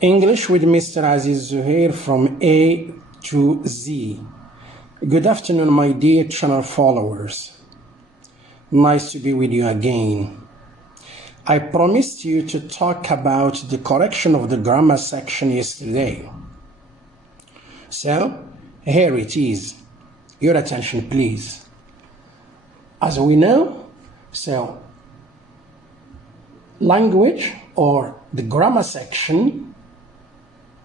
English with Mr. Aziz Zuhair from A to Z. Good afternoon, my dear channel followers. Nice to be with you again. I promised you to talk about the correction of the grammar section yesterday. So, here it is. Your attention, please. As we know, language or the grammar section,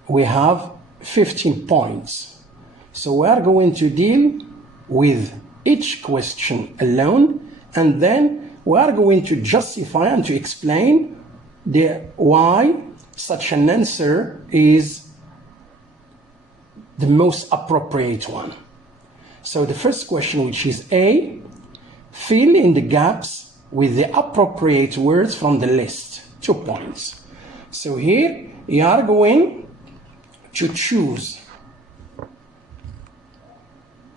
we have 15 points. So we are going to deal with each question alone, and then we are going to justify and to explain why such an answer is the most appropriate one. So the first question, which is A, fill in the gaps with the appropriate words from the list. 2 points. So here you are going to choose.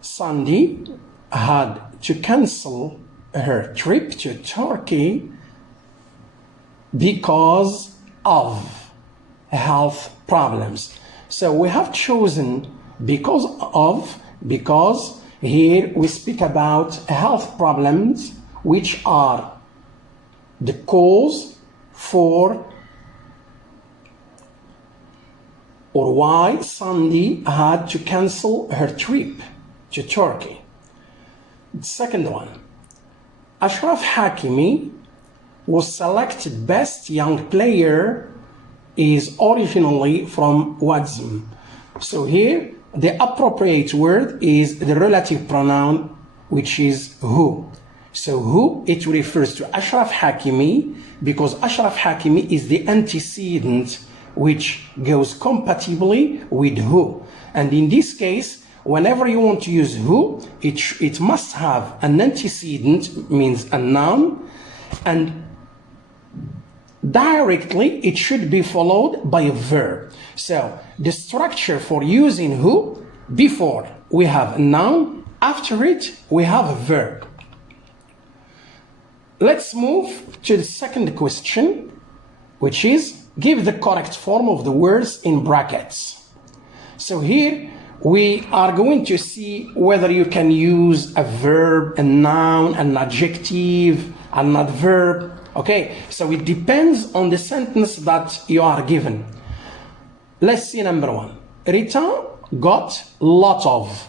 Sandy had to cancel her trip to Turkey because of health problems. So we have chosen because here we speak about health problems, which are the cause for or why Sandy had to cancel her trip to Turkey. The second one, Ashraf Hakimi was selected best young player, is originally from Wadzim. So here the appropriate word is the relative pronoun, which is who. So who, it refers to Ashraf Hakimi because Ashraf Hakimi is the antecedent which goes compatibly with who. And in this case, whenever you want to use who, it must have an antecedent, means a noun, and directly it should be followed by a verb. So the structure for using who, before we have a noun, after it we have a verb. Let's move to the second question, which is give the correct form of the words in brackets. So here we are going to see whether you can use a verb, a noun, an adjective, an adverb. Okay, so it depends on the sentence that you are given. Let's see number one. Rita got lot of.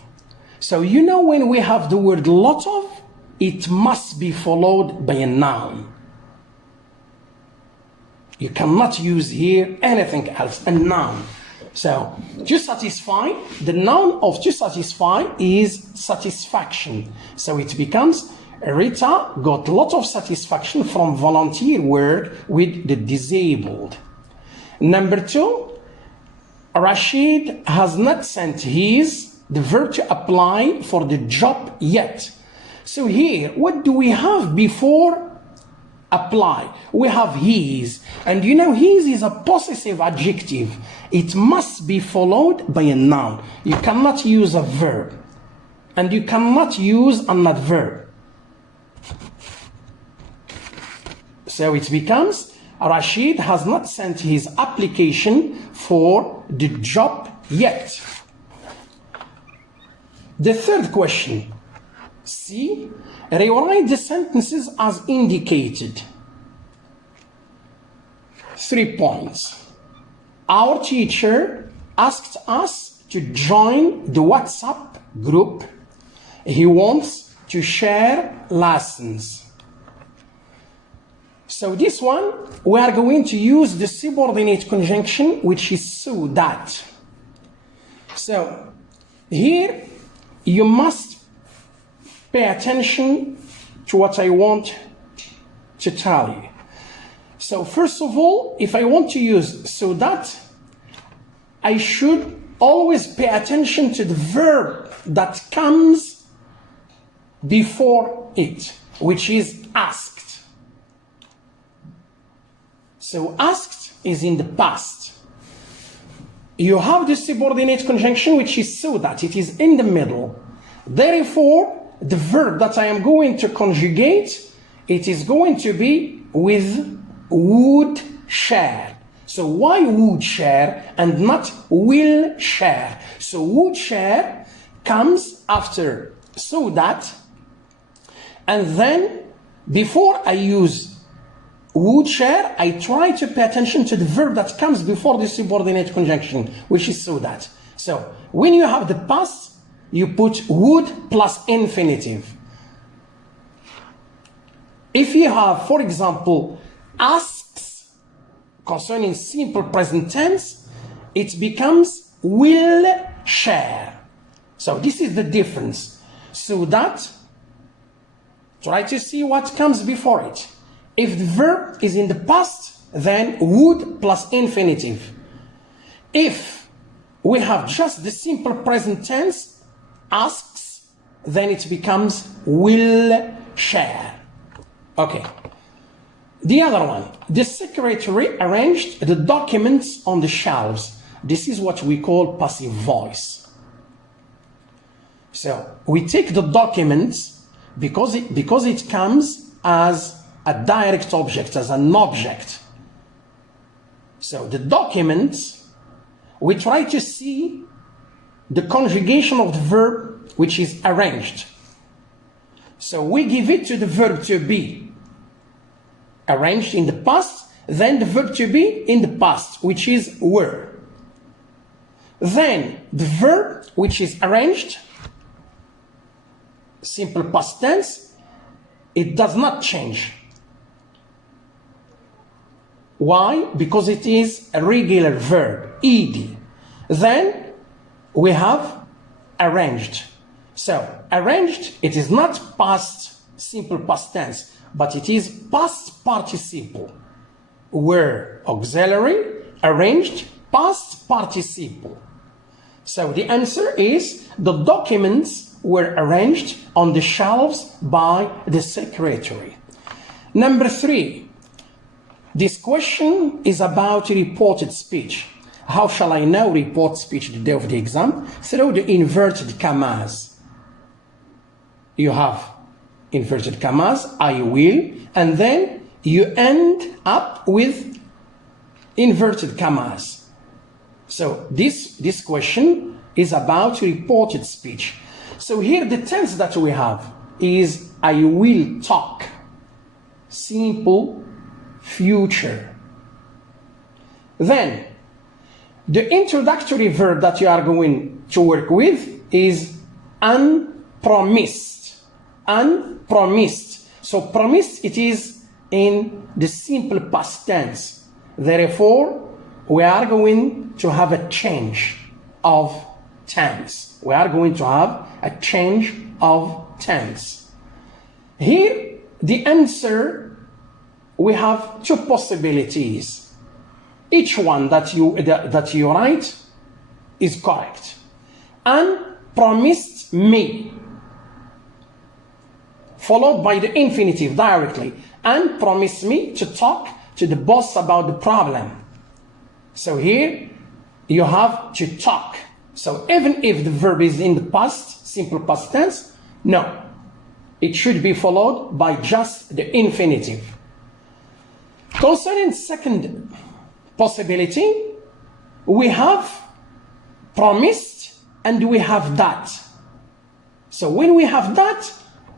So you know when we have the word lot of, it must be followed by a noun. You cannot use here anything else, a noun. So, to satisfy, the noun of to satisfy is satisfaction. So it becomes, Rita got a lot of satisfaction from volunteer work with the disabled. Number two, Rashid has not sent the verb to apply for the job yet. So here, what do we have before apply? We have his, and you know his is a possessive adjective. It must be followed by a noun. You cannot use a verb, and you cannot use an adverb. So it becomes, Rashid has not sent his application for the job yet. The third question, C, rewrite the sentences as indicated. 3 points. Our teacher asked us to join the WhatsApp group. He wants to share lessons. So this one, we are going to use the subordinate conjunction, which is so that. So here you must pay attention to what I want to tell you. So first of all, if I want to use so that, I should always pay attention to the verb that comes before it, which is asked. So asked is in the past. You have the subordinate conjunction, which is so that, it is in the middle. Therefore, the verb that I am going to conjugate, it is going to be with would share. So why would share and not will share? So would share comes after so that, and then before I use would share, I try to pay attention to the verb that comes before the subordinate conjunction, which is so that. So when you have the past, you put would plus infinitive. If you have, for example, asks concerning simple present tense, it becomes will share. So this is the difference. So that, try to see what comes before it. If the verb is in the past, then would plus infinitive. If we have just the simple present tense, asks, then it becomes will share. Okay. The other one, the secretary arranged the documents on the shelves. This is what we call passive voice. So we take the documents because it comes as a direct object, as an object. So the documents, we try to see the conjugation of the verb which is arranged. So we give it to the verb to be arranged in the past, then the verb to be in the past, which is were. Then the verb which is arranged, simple past tense, it does not change. Why? Because it is a regular verb, ed. Then we have arranged. So arranged, it is not past simple past tense, but it is past participle. Were auxiliary, arranged, past participle. So the answer is the documents were arranged on the shelves by the secretary. Number 3. This question is about reported speech. How shall I now report speech the day of the exam? Through the inverted commas. You have inverted commas, I will, and then you end up with inverted commas. So this question is about reported speech. So here the tense that we have is I will talk. Simple future. Then the introductory verb that you are going to work with is unpromised. Unpromised. So promised, it is in the simple past tense. Therefore, we are going to have a change of tense. We are going to have a change of tense. Here, the answer, we have two possibilities. Each one that you write is correct. Unpromised me, followed by the infinitive directly. And promise me to talk to the boss about the problem. So here you have to talk. So even if the verb is in the past, simple past tense, no. It should be followed by just the infinitive. Concerning second possibility, we have promised and we have that. So when we have that,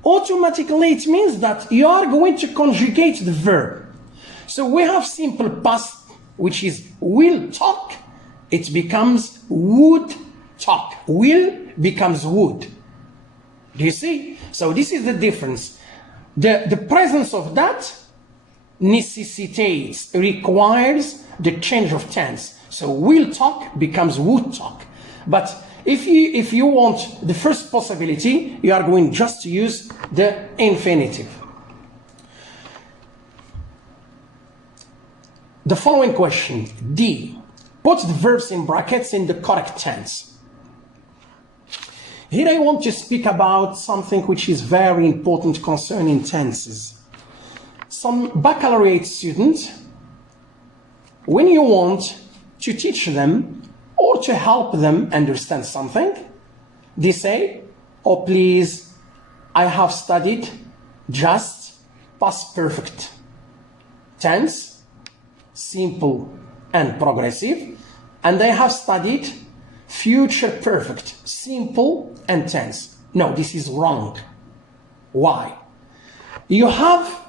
automatically it means that you are going to conjugate the verb. So we have simple past, which is will talk. It becomes would talk. Will becomes would. Do you see? So this is the difference. The presence of that necessitates, requires the change of tense. So will talk becomes would talk. But if you want the first possibility, you are going just to use the infinitive. The following question, D. Put the verbs in brackets in the correct tense. Here I want to speak about something which is very important concerning tenses. Some baccalaureate students, when you want to teach them or to help them understand something, they say, oh please, I have studied just past perfect tense, simple and progressive, and they have studied future perfect, simple and tense. No, this is wrong. Why? You have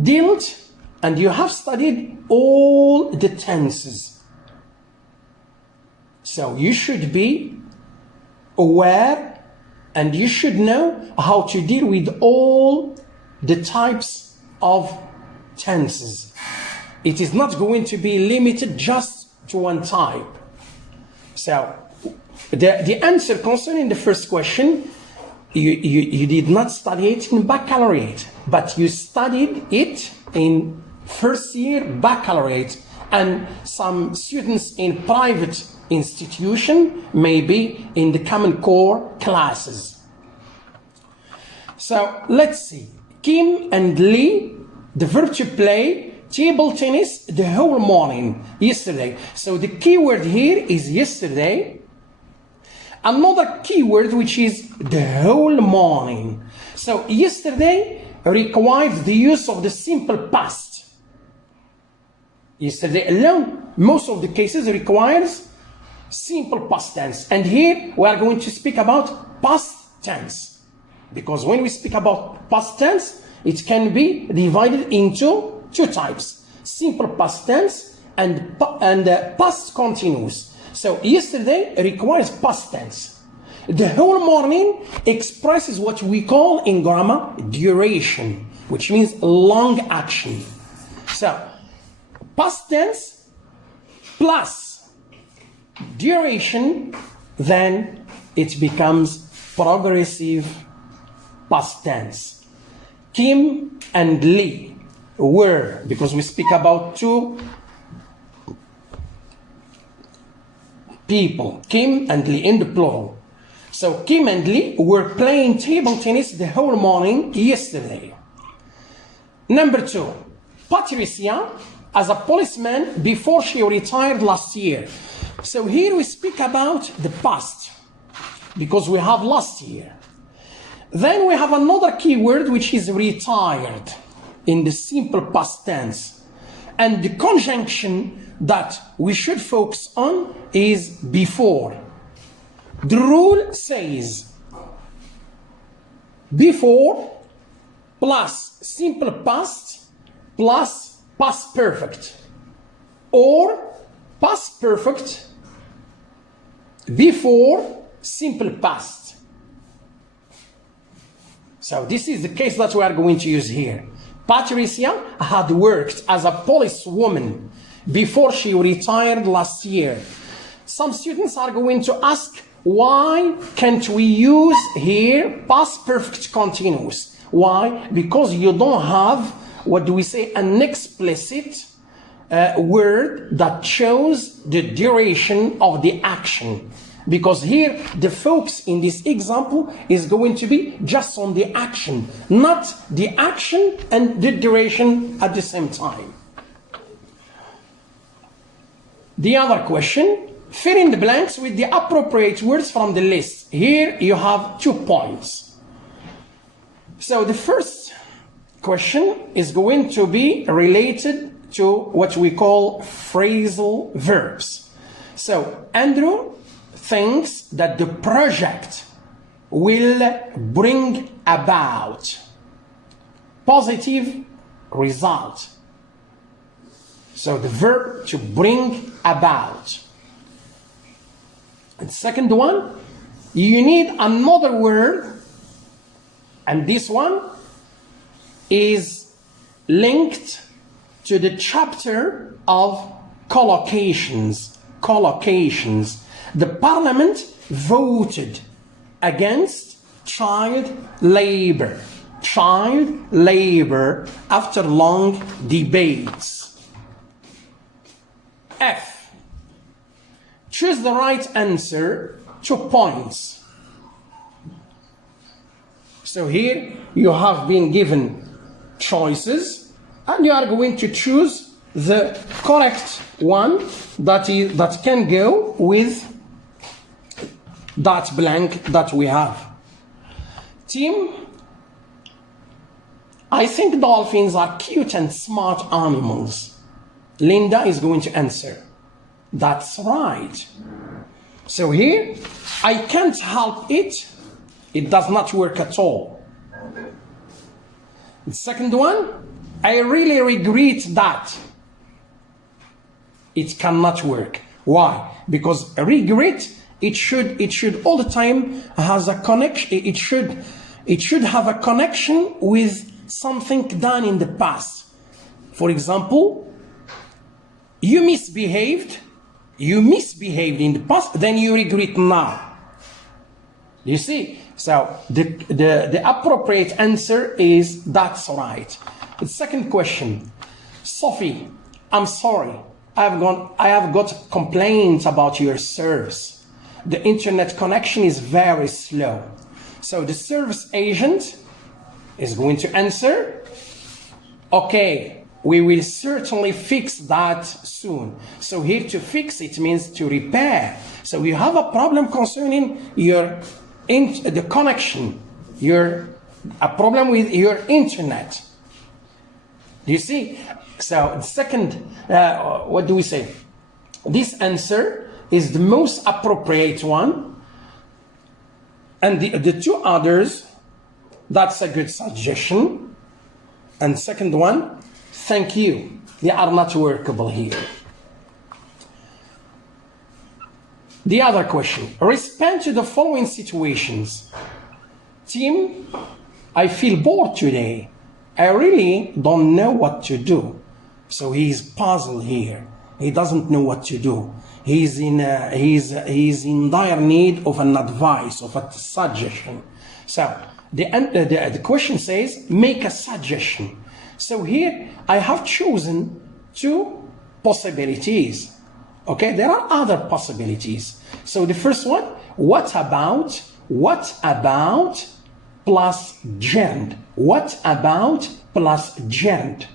dealt and you have studied all the tenses. So you should be aware and you should know how to deal with all the types of tenses. It is not going to be limited just to one type. So the answer concerning the first question, you did not study it in baccalaureate, but you studied it in first year baccalaureate, and some students in private institution, maybe in the common core classes. So let's see. Kim and Lee, the verb to play table tennis the whole morning, yesterday. So the key word here is yesterday. Another keyword which is the whole morning. So yesterday requires the use of the simple past. Yesterday alone, most of the cases requires simple past tense. And here we are going to speak about past tense. Because when we speak about past tense, it can be divided into two types. Simple past tense and past continuous. So yesterday requires past tense. The whole morning expresses what we call in grammar duration, which means long action. So past tense plus duration, then it becomes progressive past tense. Kim and Lee were, because we speak about two people, Kim and Lee in the plural. So Kim and Lee were playing table tennis the whole morning yesterday. Number two, Patricia as a policeman before she retired last year. So here we speak about the past because we have last year. Then we have another keyword which is retired in the simple past tense. And the conjunction that we should focus on is before. The rule says before plus simple past plus past perfect, or past perfect before simple past. So this is the case that we are going to use here. Patricia had worked as a policewoman before she retired last year. Some students are going to ask, why can't we use here past perfect continuous? Why? Because you don't have, what do we say, an explicit word that shows the duration of the action. Because here the focus in this example is going to be just on the action, not the action and the duration at the same time. The other question, fill in the blanks with the appropriate words from the list. Here you have 2 points. So the first question is going to be related to what we call phrasal verbs. So Andrew thinks that the project will bring about positive result. So the verb to bring about. And second one, you need another word, and this one is linked to the chapter of collocations. Collocations. The parliament voted against child labor. Child labor after long debates. F. Choose the right answer, 2 points. So here you have been given choices and you are going to choose the correct one that can go with that blank that we have. Team, I think dolphins are cute and smart animals. Linda is going to answer. That's right. So here, I can't help it. It does not work at all. The second one, I really regret that. It cannot work. Why? Because regret, it should all the time has a connection. It should have a connection with something done in the past. For example, you misbehaved in the past, then you regret now. You see? So the appropriate answer is that's right. The second question, Sophie, I'm sorry. I have got complaints about your service. The internet connection is very slow. So the service agent is going to answer, okay, we will certainly fix that soon. So here to fix it means to repair. So you have a problem concerning the connection, a problem with your internet. Do you see? So the second, what do we say? This answer is the most appropriate one. And the two others, that's a good suggestion. And second one, thank you. They are not workable here. The other question, respond to the following situations. Tim, I feel bored today. I really don't know what to do. So he's puzzled here. He doesn't know what to do. He's in dire need of an advice, of a suggestion. So the question says, make a suggestion. So here I have chosen two possibilities. Okay, there are other possibilities. So the first one, what about plus gerund? What about plus gerund?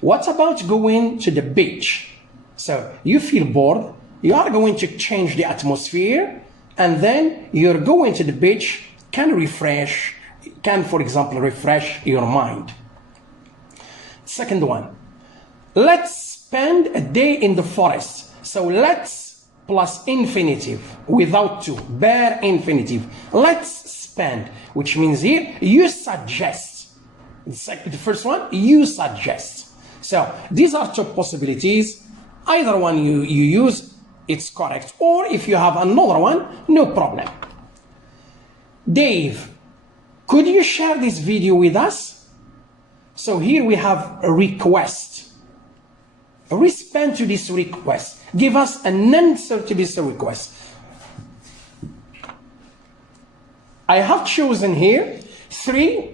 What about going to the beach? So you feel bored, you are going to change the atmosphere, and then you're going to the beach, for example, refresh your mind. Second one, let's spend a day in the forest. So let's plus infinitive without to, bare infinitive. Let's spend, which means here you suggest. The first one, you suggest. So these are two possibilities. Either one you use, it's correct. Or if you have another one, no problem. Dave, could you share this video with us? So here we have a request. Respond to this request. Give us an answer to this request. I have chosen here three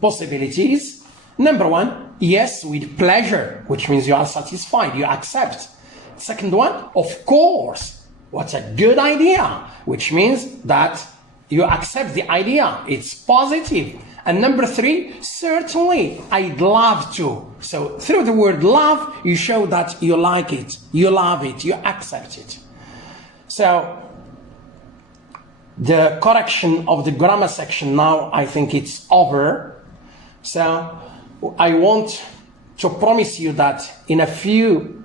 possibilities. Number one, yes, with pleasure, which means you are satisfied, you accept. Second one, of course, what a good idea, which means that you accept the idea, it's positive. And number three, certainly, I'd love to. So through the word love, you show that you like it, you love it, you accept it. So the correction of the grammar section now, I think it's over. So I want to promise you that in a few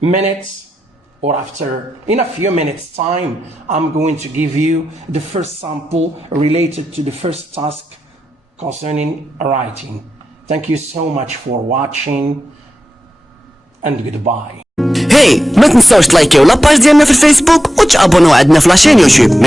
minutes or in a few minutes time, I'm going to give you the first sample related to the first task concerning writing. Thank you so much for watching and goodbye. هاي ما تنساوش تلايكيو لاباج ديالنا في الفيسبوك وتابوناو عندنا في لاشين يوتيوب.